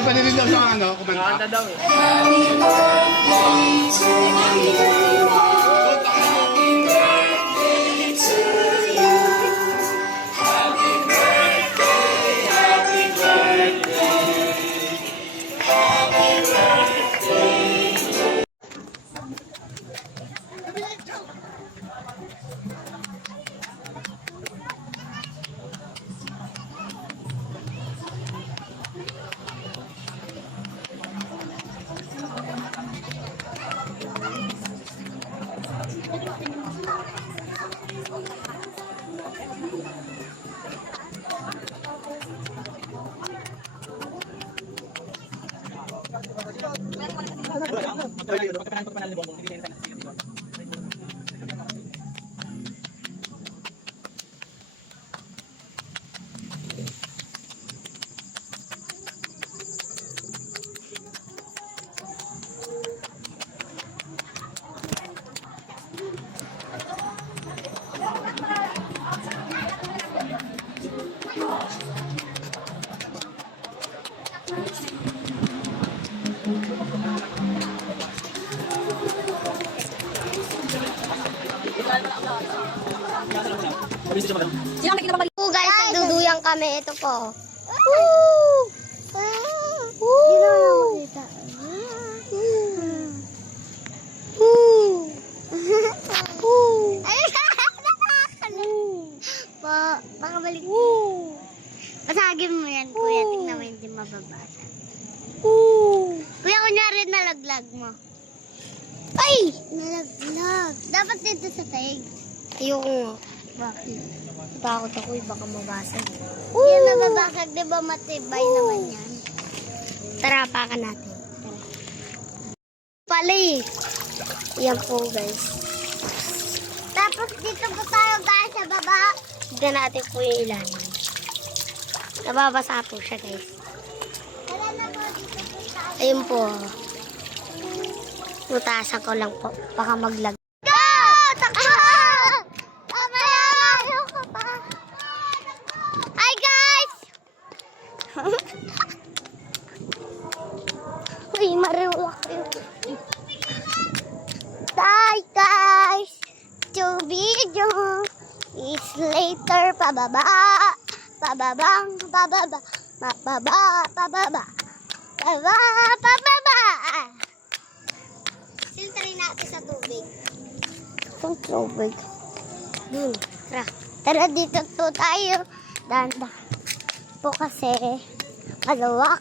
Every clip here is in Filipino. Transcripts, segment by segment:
May panirin daw sa ano, kumanta. Nakanta daw eh. Oh guys, nagduduyang kami. Ito po. Woo! Woo! Baka balik. Pasagin mo yan, kuya. Tingnan mo, hindi mababasa. Kuya, kunyari nalaglag mo. Ay! Nalaglag. Dapat dito sa taig. Ayoko nga. Bakit? Takot ako eh, baka mabasag. Yan nababasag, di ba matibay naman yan? Tara, pakan natin. Pala eh. Yan po guys. Tapos dito po tayo guys sa baba. Tignan natin po yung ilalim. Nababasa po siya guys. Ayun po. Mutasan ko lang po. Baka maglag. Hi guys! Uy, mariwak yun. Hi guys! To video is later pababa. Pababang, pababa. Pababa, pababa. Pababa, pababa. Filterin natin sa tubig. Ang tubig. Dun. Tara. Tara dito po tayo. Danda. Po kasi maluwak.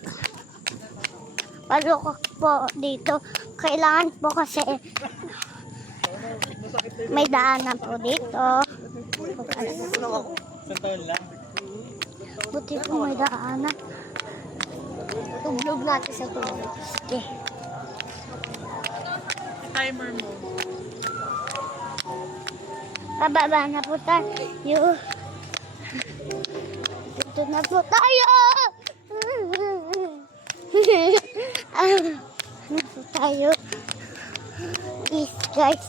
Maluwak po dito. Kailangan po kasi may daanan po dito. Buti po may daanan. Tublog natin sa tubig. Sige. Timer mo. Pababa na po tayo. Dito na po tayo. Ano po tayo? Is guys.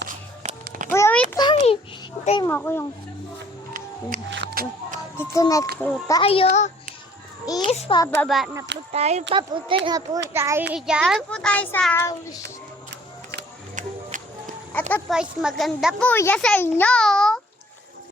Kuya, wait lang eh. Hintayin mo ako yung... Dito na po tayo. Is pababa na po tayo. Papunta na po tayo dyan. Po tayo sa house. At po is maganda po yan sa inyo.